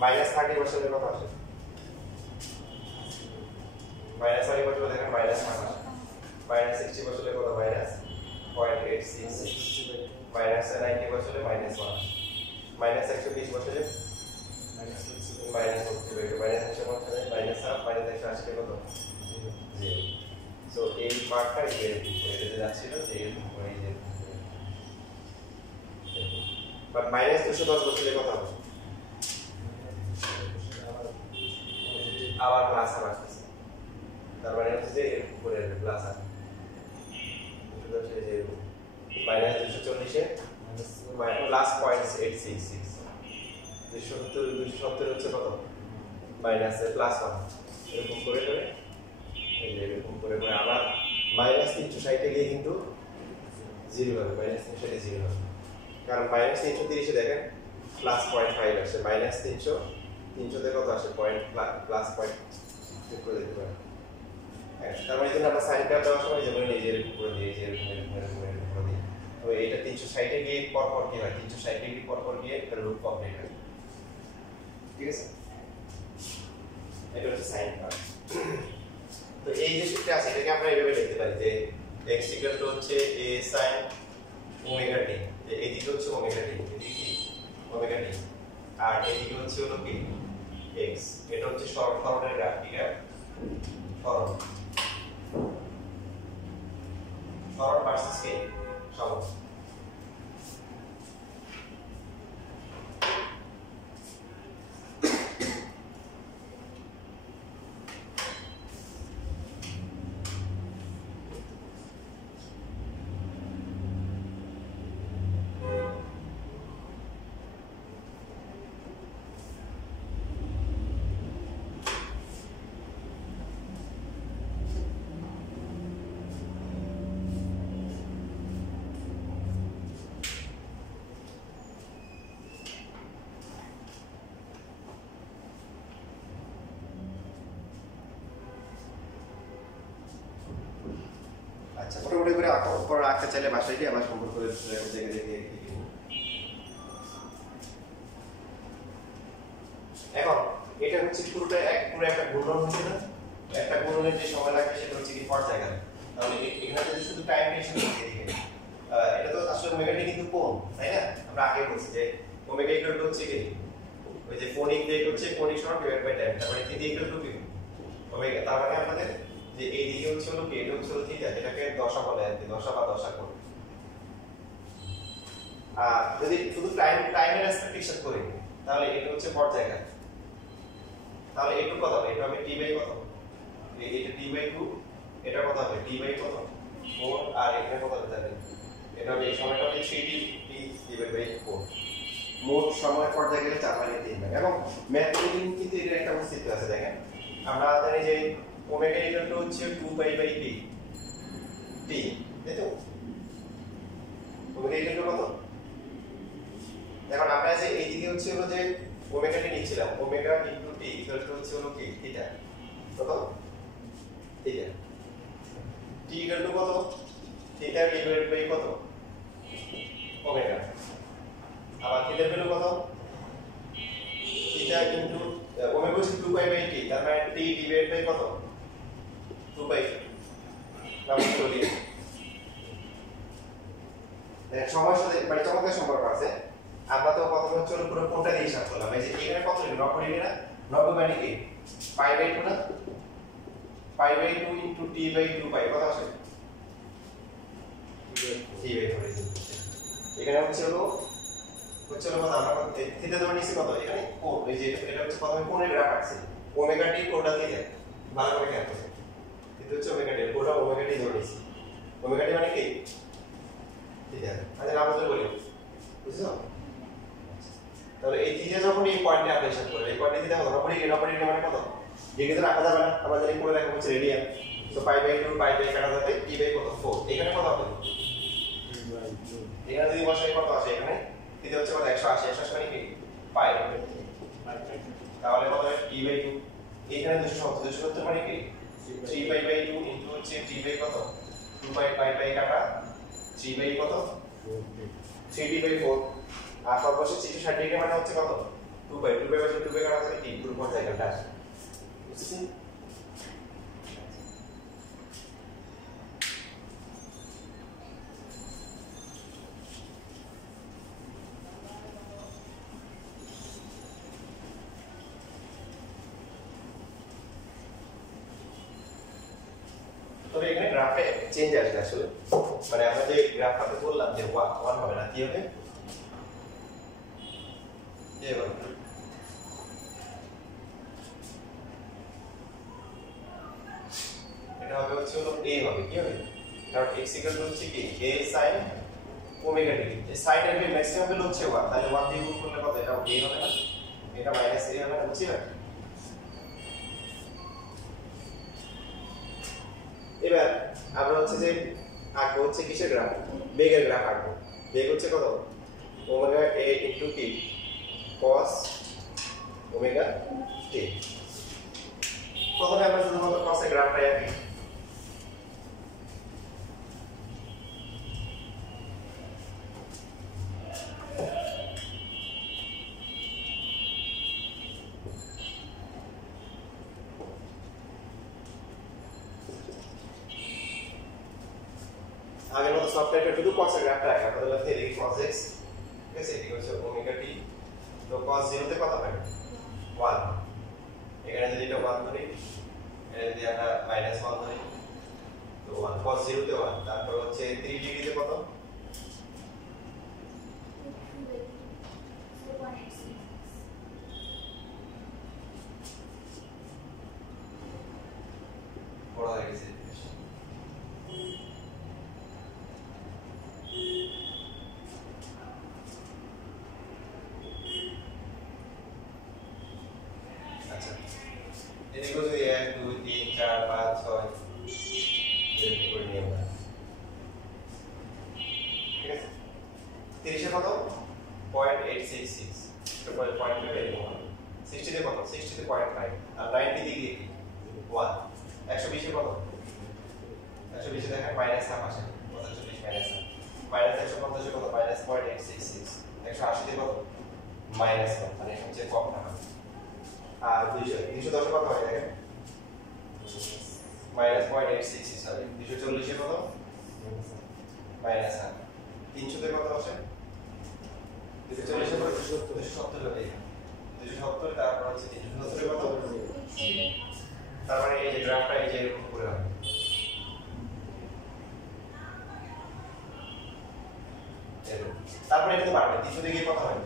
মাইনাস 30 বছরের কত আসে? মাইনাস 30 বছরে দেখেন মাইনাস 1 আসে। মাইনাস 60 বছরে কত? মাইনাস 0.866। মাইনাস 90 বছরে মাইনাস 1 আসে। মাইনাস 120 বছরে মাইনাস 40, মাইনাস 150 বছরে মাইনাস হাফ, মাইনাস 180 কত? 0। সো এই পার্টটা এই যে এটা যাচ্ছিল যে এরকম করে এই যে বাট মাইনাস 210 বছরে কত হবে? আবার প্লাস আর আসতেছে, তার মানে হচ্ছে যে উপরে প্লাস আর 210 এই যে মাইনাস 240 এ প্লাস 0.866, 270 হচ্ছে কত? মাইনাস প্লাস 1, এরকম করে করে এই যে এরকম করে করে আবার মাইনাস 360 এ গিয়ে কিন্তু 0 হবে, মাইনাস 360 এ 0 হবে। কারণ মাইনাস 330 এ দেখেন প্লাস 0.5 আসে, মাইনাস 300 তে কত আসে? প্লাস পয়েন্ট যোগ করে দিতে পারেন। হ্যাঁ, তার মানে আমরা সাইন কার্ভ দেওয়ার সময় যেমন নিজের উপরে দিয়ে যে এরকম করে দিই, তো এটা 360 এ গিয়ে পরপর কি হয়? 360 ডিগ্রি পরপর গিয়ে একটা লুপ কমপ্লিট হয়, ঠিক আছে? এটা হচ্ছে সাইন কার্ভ। তো এই যে সূত্রটা আছে এটাকে আমরা এইভাবে লিখতে পারি যে x হচ্ছে a sin ওমেগা t, যে এদিকে হচ্ছে ওমেগা t, এদিকে কি ওমেগা t, আর এদিকে হচ্ছে হলো কি x। এটা হচ্ছে সরলরের গ্রাফ, ঠিক আছে? সরল ভার্সেস কে সরল। আচ্ছা, মোটামুটি করে পরে রাখতে চাইলে বাসায় গিয়ে আবার সম্পর্ক করে দেখে দেখে এখন এটা হচ্ছে পুরোটা পুরো একটা ঘূর্ণন হচ্ছে না? একটা ঘূর্ণনের যে সময় লাগবে সেটা হচ্ছে কি পর্যায়কাল। তাহলে এখানে যদি শুধু টাইম রিলেশন এদিকে এটা তো আসলে ওমেগা টি কিন্তু কোণ, তাই না? আমরা আগে বলছি যে ওমেগা ইকুয়াল টু হচ্ছে কি ওই যে কোণিক রেট হচ্ছে কোণিক সমান ডিভাইড বাই টাইম, তার মানে থিটা ইকুয়াল টু কি ওমেগা। তার মানে আমাদের যে এই দিকে হচ্ছে হলো কি এটা হচ্ছে হলো থিটা, এটাকে দশা বলে আর কি, দশা বা দশা কোণ। আর যদি শুধু টাইমের অ্যাসপেক্ট হিসাব করি তাহলে এটা হচ্ছে পর্যায়কাল। তাহলে একটু কত হবে? এটা হবে টি বাই কত? এটা টি বাই 2, এটা কত হবে? টি বাই কত? 4, আর এখানে কত হবে তাহলে? এটা হবে এই সময়টা হবে 3t ডিভাইড বাই 4। মোট সময় পর্যায়কালে 4/3 ভাগ। এবং ম্যাথমেটিক্যালি কিন্তু এর একটা অস্তিত্ব আছে, দেখেন আমরা জানি যে ওমেগা ইকুয়াল টু হচ্ছে 2π/p t, তাই তো? ওমেগা ইকুয়াল টু কত? এখন আমরা যে এইদিকে হচ্ছে হলো যে ওমেগা টি নিচ্ছিলাম, omega into T equal to হচ্ছে হলো কি থিটা, কত? থিটা। t equal to কত থিটা ডিভাইড বাই কত ওমেগা আবার থিটার ভ্যালু কত থিটা ইনটু ওমেগা হচ্ছে 2 পাই বাই t তার মানে t ডিভাইড বাই কত 2 পাই নাম্বার বলি দেখেন সময়ের সাথে মানে চমৎকার সম্পর্ক আছে আমরা তো প্রথমে হচ্ছে পুরো কোনটা দিয়ে হিসাব করলাম এই যে এখানে কত লিখি 90 ডিগ্রি না 90 মানে কি পাই বাই 2 না pi by 2 into t by 2 pi কত আসে t বাই 2 এখানে হচ্ছে হলো কত আমরা থিটা ধরে নিছি কত এখানে কোণ এই যে এটা হচ্ছে প্রথমে কোণের গ্রাফ আঁকছি ওমেগা টি কোণটা দিয়ে ভালো করে খেয়াল করুন এটা হচ্ছে ওমেগা টি কোণটা ওমেগা টি ধরে নিছি ওমেগা টি মানে কি থিটা আচ্ছা নাম বলে বলি বুঝছো তাহলে এই থিটা যখন এই পয়েন্টে আমরা হিসাব করব এই পয়েন্টে থিটা কত 90 ডিগ্রি মানে কত ডিগ্রিতে রাখা যাবে না আমরা জানি করে রাখা হচ্ছে radian so pi by 2 pi by কাটা যাবে t বাই কত 4 এখানে কত হবে এখানে যদি বসাই কত আসে এখানে থিটা হচ্ছে কত 180 180 মানে কি পাই তাহলে কত হবে t বাই 2 এখানে 270 মানে কি 3 পাই বাই 2 ইনটু হচ্ছে t বাই কত 2 পাই পাই পাই কাটা 3 বাই কত 3t বাই 4 আর সর্বশেষ 360 ডিগ্রি মানে হচ্ছে কত 2 বাই 2 বাই 2 বাই কাটা থাকে t পুরো কোণ জায়গাটা আসে বুঝছেন তবে এখানে গ্রাফে চেঞ্জ আসবে আসলে মানে আমরা যে গ্রাফটাতে বললাম যে 1 হবে না কি হবে এবার এটা হবে হচ্ছে হলো a হবে কি হবে কারণ x হচ্ছে কি a sin ওমেগা t এই sin এর ম্যাক্সিমাম ভ্যালু হচ্ছে 1 তাহলে 1 দিয়ে গুণ করলে কত এটা a হবে না এটা মাইনাস a হবে না বুঝছেন এবার আমরা হচ্ছে যে আঁকবো হচ্ছে কিসের গ্রাফ বেগের গ্রাফ আঁকবো বেগ হচ্ছে কত omega a into t cos omega t প্রথমে আমরা শুধুমাত্র cos এর গ্রাফটা আঁকি আগের মতো সফটওয়্যারটা শুধু cos এর গ্রাফটা আঁকা তাহলে হচ্ছে এদিকে cos x ঠিক আছে এদিকে হচ্ছে ওমেগা t তো cos 0 তে কত হয় 1 এখানে যদি এটা 1 ধরি এখানে যদি আমরা -1 ধরি তো 1 cos 0 তে 1 তারপর হচ্ছে 3 ডিগ্রিতে কত বড় হয়ে গেছে আচ্ছা এদিকে যদি 1 2 3 4 5 6 এরকম করে নিয়ে আমরা ঠিক আছে 30 এ কত 0.866 তো পয়েন্ট পেয়ে এরকম 60 তে কত 60 তে 0.9 আর 90 ডিগ্রি 1 120 এ কত 120 এ দেখেন মাইনাস হাফ আসে 45 মাইনাস মাইনাস 150 এ কত মাইনাস 0.866 180 তে কত মাইনাস 1 মানে সবচেয়ে কম টাকা আর 210 কত হয় দেখেন মাইনাস 0.866 হবে 240 এ কত মাইনাস 300 তে কত আসে 240 এর পর 270 হবে 270 তারপর হচ্ছে 370 এ কত তার মানে এই যে গ্রাফটা এই যে এরকম করে হবে তারপরে এটা পারবে 300 তে গিয়ে কত হয়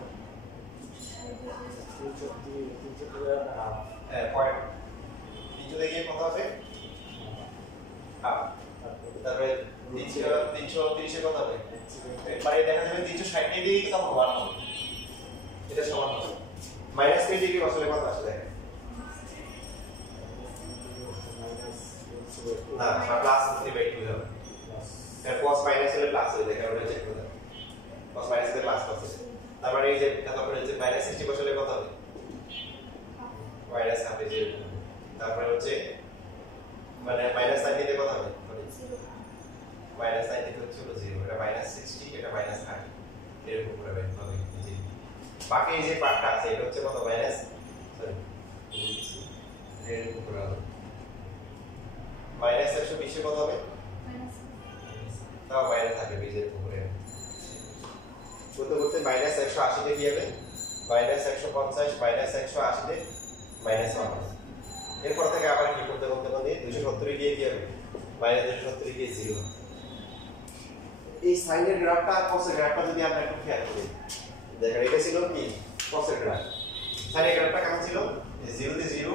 300 হ্যাঁ পয়েন্ট 300 তে গিয়ে কত হবে হাফ তারপরে 330 এ কত হবে মানে দেখা যাবে 360 ডিগ্রি কি তখন 1 হবে এটা সমান হবে মাইনাস 3 ডিগ্রি আসলে কত আসে দেখেন না প্লাস 3/2 হবে এর cos মাইনাস হলে প্লাস হয়ে যায় কারণ এটা চেক করতে cos মাইনাস হলে প্লাস করতে তার মানে এই যে তারপরে হচ্ছে মাইনাস 60 বসালে কত হবে মাইনাস হাফ এ যে তারপরে হচ্ছে মানে মাইনাস 90 তে কত হবে মাইনাস 90 হচ্ছে হলো 0, এটা মাইনাস 60, এটা মাইনাস 30, এরকম করে বের হবে এই যে বাকি এই যে পার্টটা আছে এটা হচ্ছে কত মাইনাস সরি এরকম করে হবে মাইনাস 120 এ কত হবে তাও মাইনাস থাকে 20 এর উপরে করতে করতে মাইনাস 180 তে কি হবে মাইনাস 150 মাইনাস 180 তে মাইনাস 1 এরপর থেকে আবার কি করতে করতে 270 গিয়ে কি হবে মাইনাস 270 গিয়ে 0 হবে এই সাইনের গ্রাফটা আর কসের গ্রাফটা যদি আমরা একটু খেয়াল করি দেখেন এটা ছিল কি কসের গ্রাফ সাইনের গ্রাফটা কেমন ছিল 0 তে 0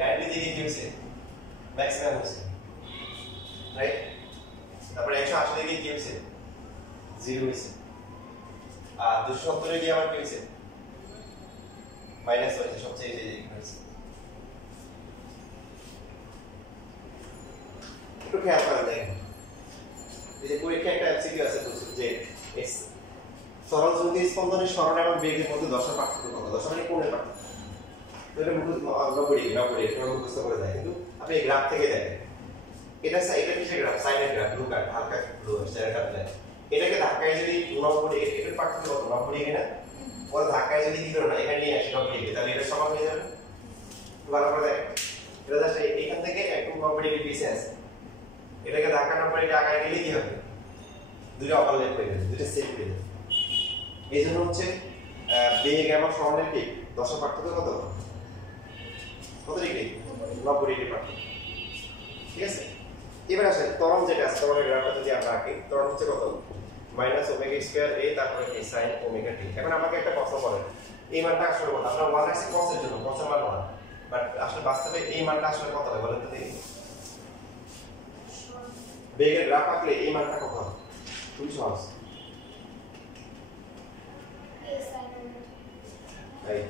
90 দিকে কি হইছে ম্যাক্সিমাম হইছে রাইট তারপরে 180 দিকে কি হইছে 0 হইছে আর 270 এ গিয়ে আবার কি হইছে মাইনাস হইছে সবচেয়ে যে হইছে একটু খেয়াল করেন দেখেন এই যে পরীক্ষা একটা এমসিকিউ আছে যে সরল জ্যোতি স্পন্দনের সরণ এবং বেগের মধ্যে দশার পার্থক্য কত দশা মানে কোণের পার্থক্য তো এটা নব্বই এটা মুখস্থ করে দেয় কিন্তু আপনি এই গ্রাফ থেকে দেখেন এটা কিসের গ্রাফ সাইনের গ্রাফ ব্লু কার্ড হালকা ব্লু সেটা ব্ল্যাক এটাকে ধাক্কায় যদি 90 এর পার্থক্য কত 90 ডিগ্রি না ওর ধাক্কায় যদি কি করো না এখানে নিয়ে আসি 90 ডিগ্রি তাহলে এটা সমান হয়ে যাবে ভালো করে দেখেন এটা জাস্ট এখান থেকে একটু 90 ডিগ্রি পিছিয়ে আছে এটাকে ধাক্কা না পড়ে আগায় গেলে কি হবে দুটো ওভারল্যাপ হয়ে যাবে দুটো সেট হয়ে যাবে এইজন্য হচ্ছে বেগ এবং সরণের কি দশা পার্থক্য কত ডিগ্রি 90 ডিগ্রি পার্থক্য ঠিক আছে এবার আসেন ত্বরণ যেটা আছে ত্বরণের গ্রাফটা যদি আমরা আঁকি ত্বরণ হচ্ছে কত মাইনাস ওমেগা স্কয়ার a তারপরে কি sin ওমেগা t এখন আমাকে একটা প্রশ্ন করেন এই মানটা আসলে কত আমরা 1 রাখছি cos এর জন্য cos এর মান 1 বাট আসলে বাস্তবে এই মানটা আসলে কত হবে বলেন তো দেখি বেগের গ্রাফ আঁকলে এই মানটা কত হবে খুবই সহজ এই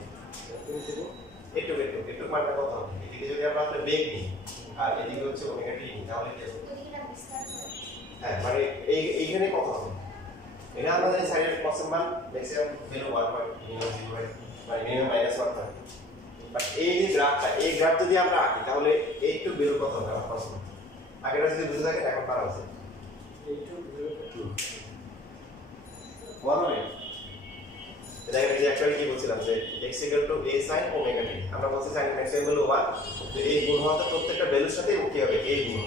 একটু মানটা কত হবে এদিকে যদি আমরা আসলে বেগ নিই আর এদিকে হচ্ছে ওমেগা টি নিই তাহলে কি হবে হ্যাঁ মানে এইখানে কত হবে এটা আমরা জানি সাইনের cos এর মান ম্যাক্সিমাম ভ্যালু 1.0 মানে মিনিমাম মাইনাস 1 থাকে বাট এই যে গ্রাফটা এই গ্রাফ যদি আমরা আঁকি তাহলে একটু বের কত হবে আমার প্রশ্ন আগেটা যদি বুঝে থাকেন এখন পারা আছে এইটু বের 1 হবে দেখেন এই যে একটা কি বলছিলাম যে x = a sin omega t আমরা বলছি sin ম্যাক্সিমাম ভ্যালু 1 তো এই গুণ হওয়াতে প্রত্যেকটা ভ্যালুর সাথে কি হবে a গুণ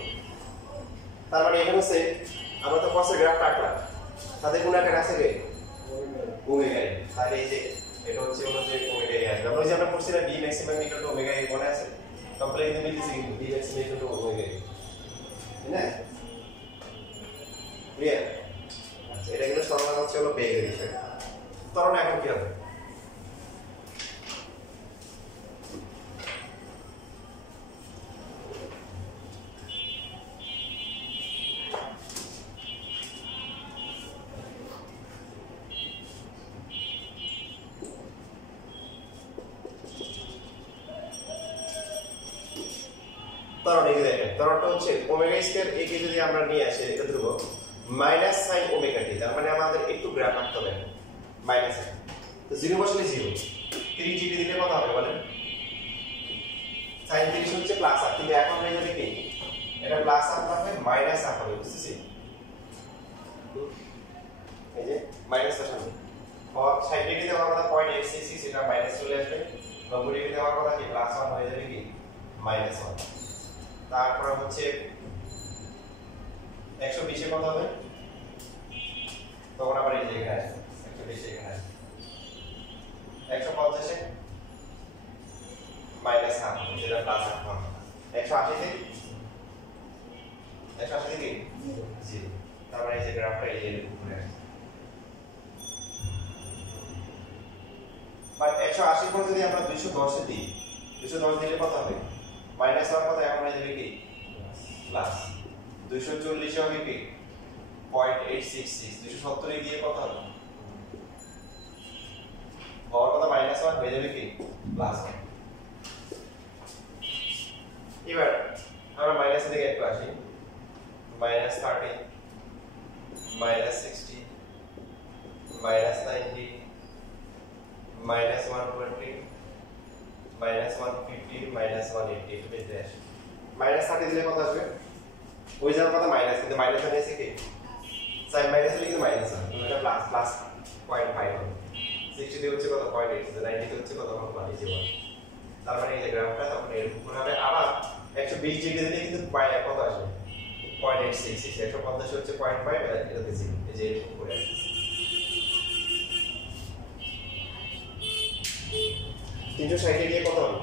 তার মানে এখানে হচ্ছে আমরা তো cos এর গ্রাফটা আঁকলাম তাদের গুণ আকারে আছে কে ওমেগা a তাহলে এই যে এটা হচ্ছে হলো যে ওমেগা a আসবে আমরা যে আমরা পড়ছিলাম b ম্যাক্সিমাম = ওমেগা a মনে আছে কমপ্লিট কিন্তু মিলতেছে কিন্তু b ম্যাক্সিমাম = ওমেগা a তাই না ক্লিয়ার আচ্ছা এটা কিন্তু সরলতা হচ্ছে হলো বেগের বিষয় ত্বরণ এখন কি হবে ত্বরণ এই দেখেন ত্বরণটা হচ্ছে ওমেগা স্কয়ার a কে যদি আমরা নিয়ে আসি এটা ধ্রুবক মাইনাস sin ওমেগা t তার মানে আমাদের একটু গ্রাফ আঁকতে হবে মাইনাস তো 0 বসলে 0 30 ডিগ্রি দিলে কত হবে বলেন sin 30 হচ্ছে প্লাস আর কিন্তু এখন হয়ে যাবে কি এটা প্লাস আর হবে মাইনাস আর হবে বুঝছেন এই যে মাইনাস এর সামনে আর 60 ডিগ্রি দেওয়ার কথা 0.866 এটা মাইনাস চলে আসবে 90 ডিগ্রি দেওয়ার কথা কি প্লাস 1 হয়ে যাবে কি মাইনাস 1 তারপর হচ্ছে 120 এ কত হবে তখন আবার এই যে এখানে আসবে 120 এখানে আসবে 150 এ মাইনাস হাফ যেটা প্লাস হাফ 180 তে 180 থেকে 0 তারপরে এই যে গ্রাফটা এই যে উপরে আসছে বাট 180 পর যদি আমরা 210 এ দিই 210 দিলে কত হবে মাইনাস হওয়ার কথা এখন হয়ে যাবে কি প্লাস 240 হবে কি 0.866 270 এ গিয়ে কত হবে হওয়ার কথা মাইনাস 1 হয়ে যাবে কি প্লাস 1 এবার আমরা মাইনাস থেকে একটু আসি minus 30 minus 60 minus 90 minus 120 minus 150 minus 180 একটু বেশি আসে মাইনাস 30 দিলে কত আসবে ওই যাওয়ার কথা মাইনাস, কিন্তু মাইনাস নিয়েছে কি সাইন মাইনাস হলে কিন্তু মাইনাস হয়, এটা প্লাস প্লাস 0.5 হবে। 60 তে হচ্ছে কত 0.8, 90 তে হচ্ছে কত কত এই যে 1। তার মানে এই যে গ্রাফটা তখন এরকম হবে। আবার 120 ডিগ্রি দিলে কিন্তু কত আসবে 0.866, 150 হচ্ছে 0.5, এটাতে 0, এই যে এরকম করে আসছে। 360 দিয়ে কত হবে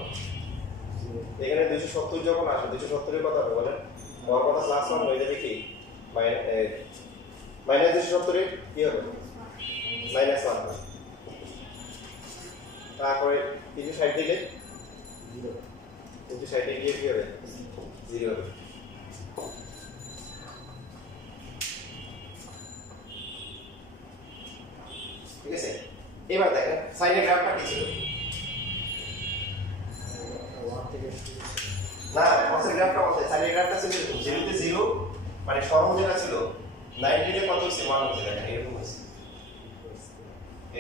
এখানে 270 যখন আসবে 270 এর কত হবে বলেন, বড় কথা প্লাস 1 হয়ে যাবে কি মাইনাস 270 এর কি হবে মাইনাস 1 হবে। তারপরে 360 দিলে 0, 360 দিয়ে কি হবে 0 হবে। ঠিক আছে, এবার দেখেন সাইনের গ্রাফটা কি ছিল 1 থেকে না, কসের গ্রাফটা বলতে সাইনের গ্রাফটা ছিল 0 তে 0, মানে সরল যেটা ছিল 90 তে কত হচ্ছে 1 হচ্ছে, দেখেন এরকম হচ্ছে,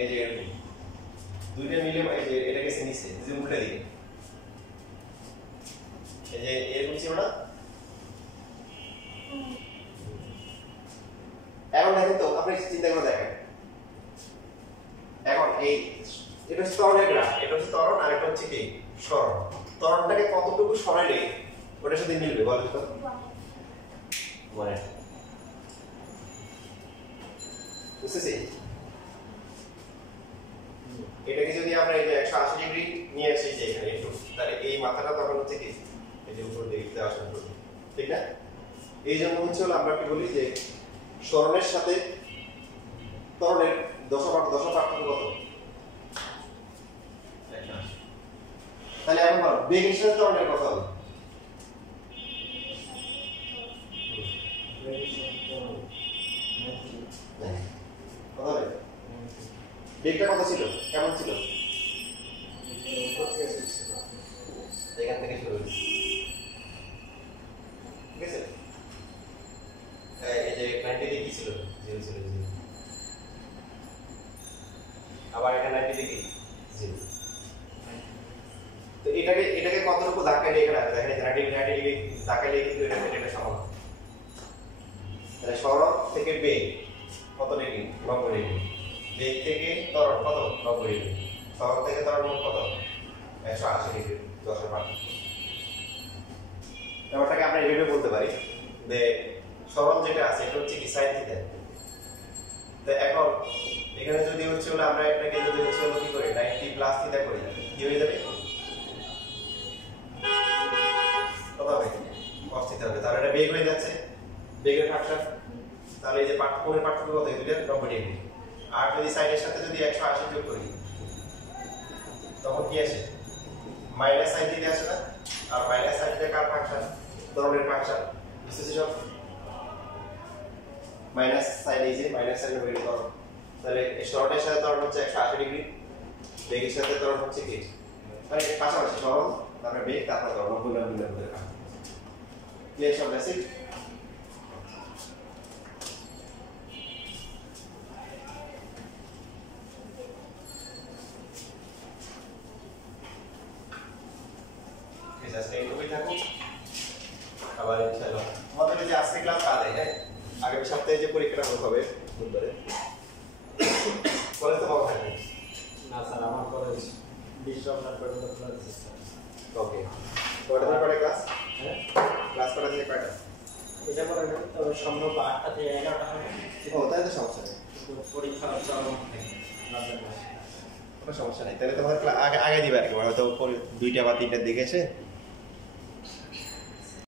এই যে এরকম দুইটা মিলে এই যে এটা গেছে নিচে, যে উল্টা দিকে এই যে এরকম ছিল না। এখন দেখেন তো আপনি চিন্তা করে দেখেন, এখন এই এটা হচ্ছে ত্বরণের গ্রাফ, এটা হচ্ছে ত্বরণ আর এটা হচ্ছে কি সরণ। ত্বরণটাকে কতটুকু সরাইলে ওটার সাথে মিলবে বলেন তো, বলেন বুঝতেছি। এটাকে যদি আমরা এই যে 180 ডিগ্রি নিয়ে আসি যে এখানে একটু, তাহলে এই মাথাটা তখন হচ্ছে কি এই যে উপর দিকে আসা শুরু করবে, ঠিক না? এই জন্য হচ্ছে আমরা কি বলি যে সরণের সাথে ত্বরণের দশা পার্থক্য কত? 180। তাহলে এখন বলো বেগের সাথে ত্বরণের কত হবে? কত হবে? বেগটা কত ছিল, কেমন ছিল? এখান থেকে শুরু হয়েছে, ঠিক আছে? এই যে 90 দিয়ে কি ছিল 0 ছিল 0, আবার এখানে 90 দিয়ে কি 0। তো এটাকে কতটুকু ধাক্কাইলে এখানে আসবে, দেখেন 90 ডিগ্রি ধাক্কাইলে কিন্তু এটা সমান। তাহলে সরণ থেকে বেগ কত ডিগ্রি 90 ডিগ্রি, বেগ থেকে ত্বরণ কত 90 ডিগ্রি, সরণ থেকে ত্বরণ কত 180 ডিগ্রি, 10 এর পার্থক্য। ব্যাপারটাকে আমরা এইভাবে বলতে পারি যে সরণ যেটা আছে এটা হচ্ছে কি sin থিটা। তো এখন এখানে যদি হচ্ছে হলো আমরা এটাকে যদি হচ্ছে হলো কি করি 90 প্লাস থিটা করি, কি হয়ে যাবে কত হবে cos থিটা হবে। তাহলে এটা বেগ হয়ে যাচ্ছে, বেগের ফাংশন। তাহলে এই যে কোণের পার্থক্য কত, এই দুটো 90 ডিগ্রি। আর যদি সাইনের সাথে যদি 180 যোগ করি তখন কি আসে মাইনাস sin থিটা আসে না? আর মাইনাস sin থিটা কার ফাংশন? ত্বরণের ফাংশন। বুঝতেছিস সব? মাইনাস sin এই যে মাইনাস sin এর বের করো, তাহলে এই সরণের সাথে ত্বরণ হচ্ছে 180 ডিগ্রি, বেগের সাথে ত্বরণ হচ্ছে কি মানে পাশাপাশি সরণ, তারপরে বেগ, তারপরে ত্বরণ, বুঝলাম ক্লিয়ার সব বেসিক। আজকে এইটুকুই থাকুক, আবার ইনশাআল্লাহ আমাদের যে আজকে ক্লাস বাদে, হ্যাঁ আগামী সপ্তাহে যে পরীক্ষাটা হবে বুধবারে, কলেজ তো বন্ধ থাকবে না স্যার, আমার কলেজ 20 রমজান পর্যন্ত খোলা আছে স্যার। ওকে, কয়টা থেকে কয়টা ক্লাস? হ্যাঁ, ক্লাস কয়টা থেকে কয়টা? এটা করে নেন, তবে সম্ভব 8টা থেকে 11টা হবে। ও তাহলে তো সমস্যা নেই, কিন্তু পরীক্ষা চলমান থাকে রমজান মাসে। কোনো সমস্যা নেই। তাহলে তোমাদের আগে দিবে আর কি, হয়তো 2টা বা 3টার দিকে এসে